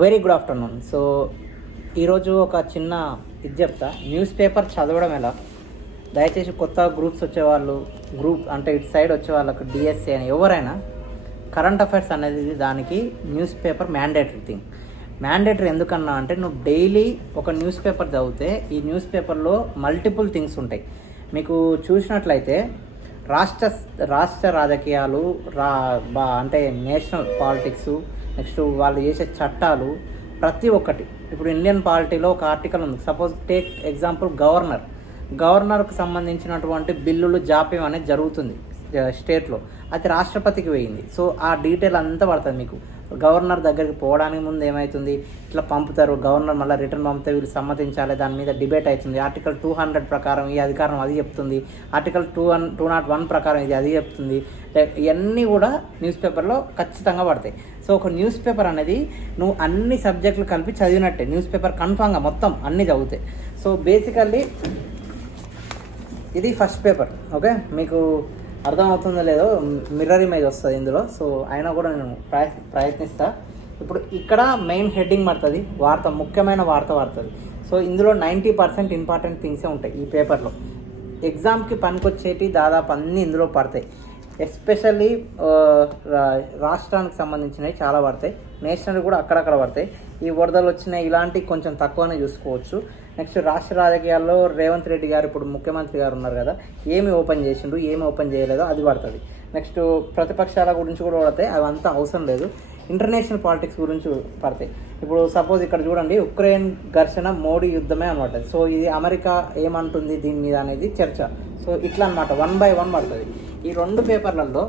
Very good afternoon. So ఈరోజు ఒక చిన్న ఇది చెప్తా. న్యూస్ పేపర్ చదవడం ఎలా? దయచేసి కొత్త గ్రూప్స్ వచ్చేవాళ్ళు గ్రూప్ అంటే ఇటు సైడ్ వచ్చే వాళ్ళకు డిఎస్సి అని ఎవరైనా కరెంట్ అఫైర్స్ అనేది దానికి news paper mandatory thing mandatory ఎందుకన్నా అంటే నువ్వు డైలీ ఒక న్యూస్ పేపర్ చదివితే ఈ న్యూస్ పేపర్లో మల్టిపుల్ థింగ్స్ ఉంటాయి. మీకు చూసినట్లయితే రాష్ట్ర రాష్ట్ర రాజకీయాలు రా బా అంటే నేషనల్ పాలిటిక్స్ నెక్స్ట్ వాళ్ళు చేసే చట్టాలు ప్రతి ఒక్కటి. ఇప్పుడు ఇండియన్ పాలిటీలో ఒక ఆర్టికల్ ఉంది. Suppose take example governor. గవర్నర్కు సంబంధించినటువంటి బిల్లులు జాప్యం అనేది జరుగుతుంది స్టేట్లో. అది రాష్ట్రపతికి పోయింది. సో ఆ డీటెయిల్ అంతా పడుతుంది మీకు. గవర్నర్ దగ్గరికి పోవడానికి ముందు ఏమవుతుంది ఇట్లా పంపుతారు. గవర్నర్ మళ్ళీ రిటర్న్ పంపితే వీళ్ళు సమ్మతించాలి. దాని మీద డిబేట్ అవుతుంది. ఆర్టికల్ టూ హండ్రెడ్ ప్రకారం ఈ అధికారం అది చెప్తుంది. Article two one two not one ప్రకారం ఇది అది చెప్తుంది. ఇవన్నీ కూడా న్యూస్ పేపర్లో ఖచ్చితంగా పడతాయి. సో ఒక న్యూస్ పేపర్ అనేది నువ్వు అన్ని సబ్జెక్టులు కలిపి చదివినట్టే. న్యూస్ పేపర్ కన్ఫామ్గా మొత్తం అన్నీ చదువుతాయి. సో బేసికల్లీ ఇది ఫస్ట్ పేపర్. ఓకే? మీకు అర్థమవుతుందో లేదో మిర్రర్ ఇమేజ్ వస్తుంది ఇందులో. సో అయినా కూడా నేను ప్రయ ప్రయత్నిస్తా. ఇప్పుడు ఇక్కడ మెయిన్ హెడ్డింగ్ పడుతుంది. వార్త ముఖ్యమైన వార్త పడుతుంది. సో ఇందులో నైంటీ పర్సెంట్ ఇంపార్టెంట్ థింగ్సే ఉంటాయి ఈ పేపర్లో ఎగ్జామ్కి పనికొచ్చేటి దాదాపు అన్నీ ఇందులో పడతాయి. ఎస్పెషల్లీ uh, రాష్ట్రానికి సంబంధించినవి చాలా పడతాయి. నేషనల్ కూడా అక్కడక్కడ పడతాయి. ఈ వరదలు వచ్చినాయి ఇలాంటివి కొంచెం తక్కువనే చూసుకోవచ్చు. నెక్స్ట్ రాష్ట్ర రాజకీయాల్లో రేవంత్ రెడ్డి గారు ఇప్పుడు ముఖ్యమంత్రి గారు ఉన్నారు కదా ఏమి ఓపెన్ చేసిండు ఏమి ఓపెన్ చేయలేదో అది పడుతుంది. నెక్స్ట్ ప్రతిపక్షాల గురించి కూడా పడతాయి అవంతా అవసరం లేదు. ఇంటర్నేషనల్ పాలిటిక్స్ గురించి పడతాయి ఇప్పుడు సపోజ్ ఇక్కడ చూడండి ఉక్రెయిన్ ఘర్షణ మోడీ యుద్ధమే అనమాట సో ఇది అమెరికా ఏమంటుంది దీని మీద అనేది చర్చ. సో ఇట్లా అనమాట వన్ బై వన్ పడుతుంది. ఈ రెండు పేపర్లలో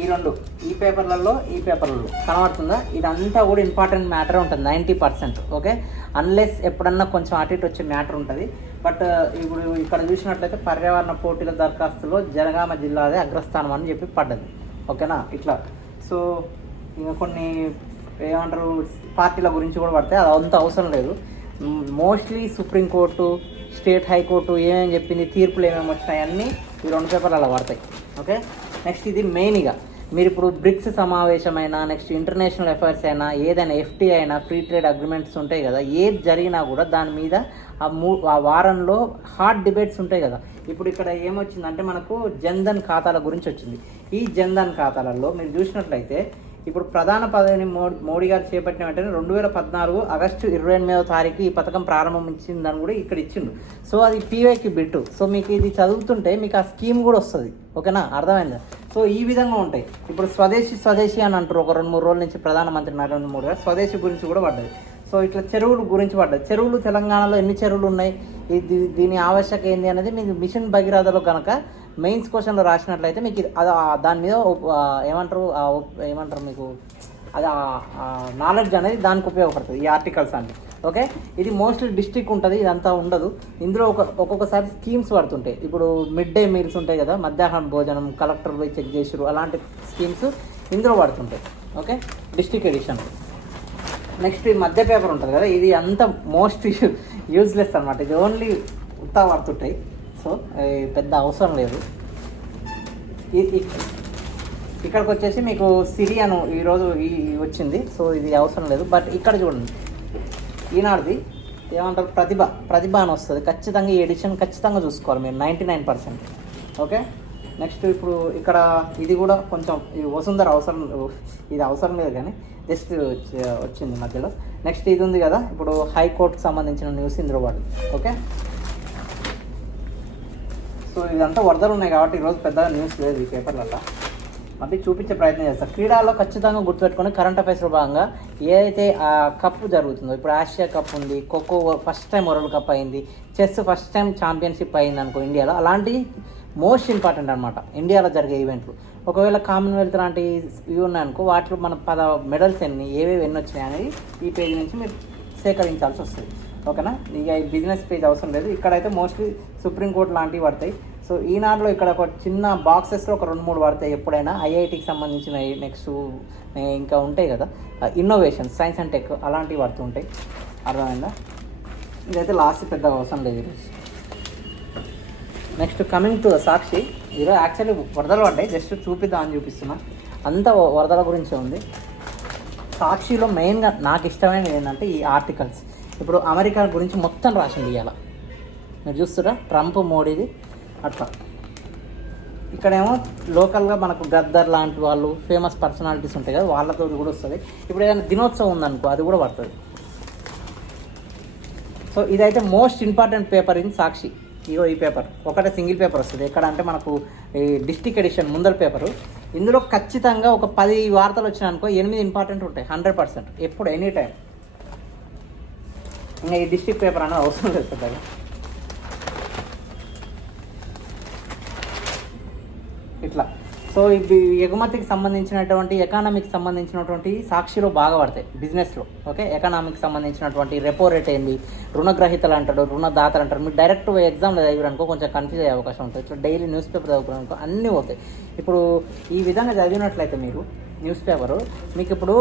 ఈ రెండు ఈ పేపర్లలో ఈ పేపర్లలో. కనబడుతుందా? ఇదంతా కూడా ఇంపార్టెంట్ మ్యాటర్ ఉంటుంది నైంటీ పర్సెంట్ ఓకే అన్లెస్ ఎప్పుడన్నా కొంచెం అటు ఇటు వచ్చే మ్యాటర్ ఉంటుంది. బట్ ఇప్పుడు ఇక్కడ చూసినట్లయితే పర్యావరణ పోటీల దరఖాస్తులో జనగామ జిల్లాదే అగ్రస్థానం అని చెప్పి పడ్డది ఓకేనా? ఇట్లా. సో ఇంకా కొన్ని ఏమంటారు పార్టీల గురించి కూడా పడతాయి అది అంత అవసరం లేదు. మోస్ట్లీ సుప్రీంకోర్టు స్టేట్ హైకోర్టు ఏమేమి చెప్పింది తీర్పులు ఏమేమి వచ్చినాయి అన్నీ ఈ రెండు పేపర్లు అలా పడతాయి ఓకే? నెక్స్ట్ ఇది మెయిన్గా మీరు ఇప్పుడు బ్రిక్స్ సమావేశమైనా నెక్స్ట్ ఇంటర్నేషనల్ అఫైర్స్ అయినా ఏదైనా ఎఫ్టీ అయినా ఫ్రీ ట్రేడ్ అగ్రిమెంట్స్ ఉంటాయి కదా ఏది జరిగినా కూడా దాని మీద ఆ మూ ఆ వారంలో హార్డ్ డిబేట్స్ ఉంటాయి కదా. ఇప్పుడు ఇక్కడ ఏమొచ్చిందంటే మనకు జన్ధన్ ఖాతాల గురించి వచ్చింది. ఈ జన్ధన్ ఖాతాలలో మీరు చూసినట్లయితే ఇప్పుడు ప్రధాన పదవిని మోడీ మోడీ గారు చేపట్టిన వెంటనే రెండు వేల పద్నాలుగు ఆగస్టు ఇరవై ఎనిమిదవ తారీఖు ఈ పథకం ప్రారంభించిందని కూడా ఇక్కడ ఇచ్చిండు. సో అది పీవైకి బిట్టు. సో మీకు ఇది చదువుతుంటే మీకు ఆ స్కీమ్ కూడా వస్తుంది. ఓకేనా? అర్థమైందా? సో ఈ విధంగా ఉంటాయి. ఇప్పుడు స్వదేశీ స్వదేశీ అని అంటారు. ఒక రెండు మూడు రోజుల నుంచి ప్రధానమంత్రి నరేంద్ర మోడీ గారు స్వదేశీ గురించి కూడా పడ్డది. సో ఇట్లా చెరువులు గురించి పడ్డది. చెరువులు తెలంగాణలో ఎన్ని చెరువులు ఉన్నాయి? ఇది దీని ఆవశ్యక ఏంది అనేది మీకు మిషన్ భగీరథలో కనుక మెయిన్స్ క్వశ్చన్లో రాసినట్లయితే మీకు ఇది- అది దాని మీద ఏమంటారు? ఏమంటారు మీకు? అది నాలెడ్జ్ అనేది దానికి ఉపయోగపడుతుంది ఈ ఆర్టికల్స్ అన్ని. ఓకే ఇది మోస్ట్లీ డిస్ట్రిక్ట్ ఉంటుంది ఇదంతా ఉండదు. ఇందులో ఒక ఒక్కొక్కసారి స్కీమ్స్ పడుతుంటాయి. ఇప్పుడు మిడ్ డే మీల్స్ ఉంటాయి కదా మధ్యాహ్నం భోజనం కలెక్టర్ పోయి చెక్ చేసారు అలాంటి స్కీమ్స్ ఇందులో పడుతుంటాయి. ఓకే డిస్ట్రిక్ట్ ఎడిషన్ నెక్స్ట్ ఈ మధ్య పేపర్ ఉంటుంది కదా ఇది అంత మోస్ట్ యూజ్లెస్ అనమాట ఇది ఓన్లీ ఉత్తా పడుతుంటాయి. సో పెద్ద అవసరం లేదు. ఇక్కడికి వచ్చేసి మీకు సిరి అను ఈరోజు ఈ వచ్చింది సో ఇది అవసరం లేదు. బట్ ఇక్కడ చూడండి ఈనాడుది ఏమంటారు ప్రతిభ ప్రతిభ అని వస్తుంది. ఖచ్చితంగా ఈ ఎడిషన్ ఖచ్చితంగా చూసుకోవాలి మీరు ninety nine percent. Okay? Next ఇప్పుడు ఇక్కడ ఇది కూడా కొంచెం ఈ వసుంధర అవసరం ఇది అవసరం లేదు కానీ జస్ట్ వచ్చింది మధ్యలో. నెక్స్ట్ ఇది ఉంది కదా ఇప్పుడు హైకోర్టుకు సంబంధించిన న్యూస్ ఇందులో పడుతుంది ఓకే? సో ఇదంతా వరదలు ఉన్నాయి కాబట్టి ఈరోజు పెద్దగా న్యూస్ లేదు ఈ పేపర్లలో. మళ్ళీ చూపించే ప్రయత్నం చేస్తాను క్రీడల్లో ఖచ్చితంగా గుర్తుపెట్టుకొని కరెంట్ అఫైర్స్లో భాగంగా ఏదైతే ఆ కప్ జరుగుతుందో ఇప్పుడు ఆసియా కప్ ఉంది khokho first time world cup అయింది చెస్ ఫస్ట్ టైం ఛాంపియన్షిప్ అయింది అనుకో ఇండియాలో అలాంటి మోస్ట్ ఇంపార్టెంట్ అనమాట ఇండియాలో జరిగే ఈవెంట్లు ఒకవేళ కామన్వెల్త్ లాంటి ఇవి ఉన్నాయనుకో వాటిలో మన పద మెడల్స్ ఎన్ని ఏవేవి ఎన్ని వచ్చినాయి అనేది ఈ పేజ్ నుంచి మీరు సేకరించాల్సి వస్తుంది. ఓకేనా? ఇక బిజినెస్ పేజ్ అవసరం లేదు. ఇక్కడైతే మోస్ట్లీ సుప్రీంకోర్టు లాంటివి పడతాయి. సో ఈనాడులో ఇక్కడ ఒక చిన్న బాక్సెస్లో ఒక రెండు మూడు పడతాయి ఎప్పుడైనా. ఐఐటికి సంబంధించిన నెక్స్ట్ ఇంకా ఉంటాయి కదా. ఇన్నోవేషన్ సైన్స్ అండ్ టెక్ అలాంటివి పడుతుంటాయి అర్థమైందా? ఇదైతే లాస్ట్ పెద్దగా అవసరం లేదు ఈరోజు నెక్స్ట్ కమింగ్ టు సాక్షి. ఈరోజు యాక్చువల్లీ వరదలు పడ్డాయి. జస్ట్ చూపిద్దామని చూపిస్తున్నా. అంతా వరదల గురించే ఉంది. సాక్షిలో మెయిన్గా నాకు ఇష్టమైనది ఏంటంటే ఈ ఆర్టికల్స్ ఇప్పుడు అమెరికా గురించి మొత్తం రాసింది ఇవాళ మీరు చూస్తురా ట్రంప్ మోడీది అట్లా. ఇక్కడేమో లోకల్గా మనకు గద్దర్ లాంటి వాళ్ళు ఫేమస్ పర్సనాలిటీస్ ఉంటాయి కదా వాళ్ళతో కూడా వస్తుంది. ఇప్పుడు ఏదైనా దినోత్సవం ఉందనుకో అది కూడా పడుతుంది. సో ఇదైతే most important paper in Sakshi. ఇగో ఈ పేపర్. ఒకటే సింగిల్ పేపర్ వస్తుంది. ఎక్కడ అంటే మనకు ఈ డిస్టిక్ ఎడిషన్ ముందర పేపరు. ఇందులో ఖచ్చితంగా ఒక పది వార్తలు వచ్చినాయనుకో ఎనిమిది ఇంపార్టెంట్ ఉంటాయి హండ్రెడ్ పర్సెంట్. ఎప్పుడు ఎనీ టైం ఇంకా ఈ డిస్టిక్ పేపర్ అనేది అవసరం లేదు పెద్దగా. ఇట్లా. సో ఇవి ఎగుమతికి సంబంధించినటువంటి ఎకానమీకి సంబంధించినటువంటి సాక్షిలో బాగా పడతాయి బిజినెస్లో ఓకే ఎకనామిక్ సంబంధించినటువంటి రెపో రేట్ ఏంది? రుణగ్రహీతలు అంటాడు రుణదాతలు అంటారు. మీరు డైరెక్ట్ ఎగ్జామ్లో చదివారనుకో కొంచెం కన్ఫ్యూజ్ అయ్యే అవకాశం ఉంటుంది. ఇట్లా డైలీ న్యూస్ పేపర్ చదువుకున్నారనుకో అన్నీ పోతాయి. ఇప్పుడు ఈ విధంగా చదివినట్లయితే మీరు న్యూస్ పేపరు మీకు ఇప్పుడు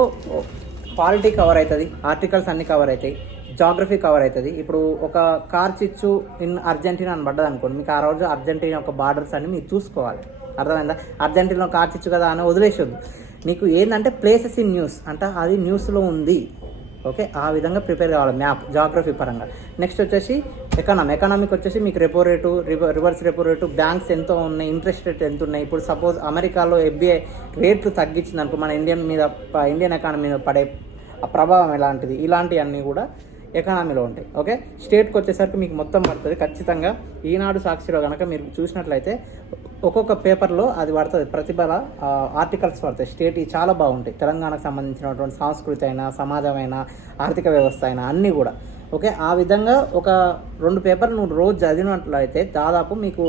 పాలిటీ కవర్ అవుతుంది ఆర్టికల్స్ అన్నీ కవర్ అవుతాయి. జాగ్రఫీ కవర్ అవుతుంది. ఇప్పుడు ఒక కార్ చిచ్చు ఇన్ అర్జెంటీనా అని పడ్డది అనుకోండి. మీకు ఆ రోజు అర్జెంటీనా యొక్క బార్డర్స్ అన్ని మీరు చూసుకోవాలి. అర్థమైందా? అర్జెంటీనా కార్ చిచ్చు కదా అని వదిలేసొద్దు నీకు ఏంటంటే ప్లేసెస్ ఇన్ న్యూస్ అంటే అది న్యూస్లో ఉంది. ఓకే ఆ విధంగా ప్రిపేర్ కావాలి మ్యాప్ జాగ్రఫీ పరంగా. నెక్స్ట్ వచ్చేసి ఎకానమీ ఎకానమీకి వచ్చేసి మీకు repo rate reverse repo rate banks ఎంతో ఉన్నాయి ఇంట్రెస్ట్ రేట్ ఎంత ఉన్నాయి. ఇప్పుడు సపోజ్ అమెరికాలో ఎఫ్బిఐ రేట్లు తగ్గించింది అనుకో మన ఇండియన్ మీద ఇండియన్ ఎకానమీ మీద పడే ఆ ప్రభావం ఎలాంటిది? ఇలాంటివన్నీ కూడా ఎకానమీలో ఉంటాయి. ఓకే? స్టేట్కి వచ్చేసరికి మీకు మొత్తం పడుతుంది. ఖచ్చితంగా ఈనాడు సాక్షిలో కనుక మీరు చూసినట్లయితే ఒక్కొక్క పేపర్లో అది పడుతుంది. ప్రతిభల ఆర్టికల్స్ పడతాయి. స్టేట్ చాలా బాగుంటాయి. తెలంగాణకు సంబంధించినటువంటి సంస్కృతి అయినా సమాజమైన ఆర్థిక వ్యవస్థ అయినా అన్నీ కూడా. ఓకే? ఆ విధంగా ఒక రెండు పేపర్లు నువ్వు రోజు చదివినట్లయితే దాదాపు మీకు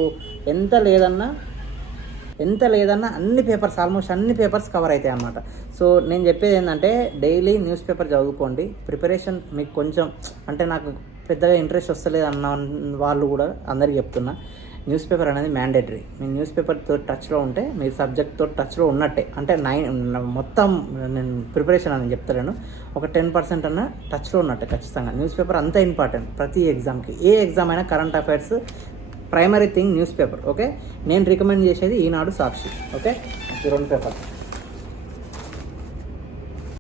ఎంత లేదన్నా ఎంత లేదన్నా అన్ని పేపర్స్ ఆల్మోస్ట్ అన్ని పేపర్స్ కవర్ అవుతాయి అన్నమాట. సో నేను చెప్పేది ఏంటంటే డైలీ న్యూస్ పేపర్ చదువుకోండి. ప్రిపరేషన్ మీకు కొంచెం అంటే నాకు పెద్దగా ఇంట్రెస్ట్ వస్తలేదు అన్న వాళ్ళు కూడా అందరికీ చెప్తున్నా. న్యూస్ పేపర్ అనేది మ్యాండేటరీ మీ న్యూస్ పేపర్తో టచ్లో ఉంటే మీ సబ్జెక్ట్తో టచ్లో ఉన్నట్టే. అంటే నైన్ మొత్తం నేను ప్రిపరేషన్ అని చెప్తాను ఒక టెన్ పర్సెంట్ అన్న టచ్లో ఉన్నట్టే ఖచ్చితంగా. న్యూస్ పేపర్ అంత ఇంపార్టెంట్ ప్రతి ఎగ్జామ్కి ఏ ఎగ్జామ్ అయినా current affairs primary thing newspaper okay నేను రికమెండ్ చేసేది ఈనాడు సాక్షి ఓకే ఈ రెండు పేపర్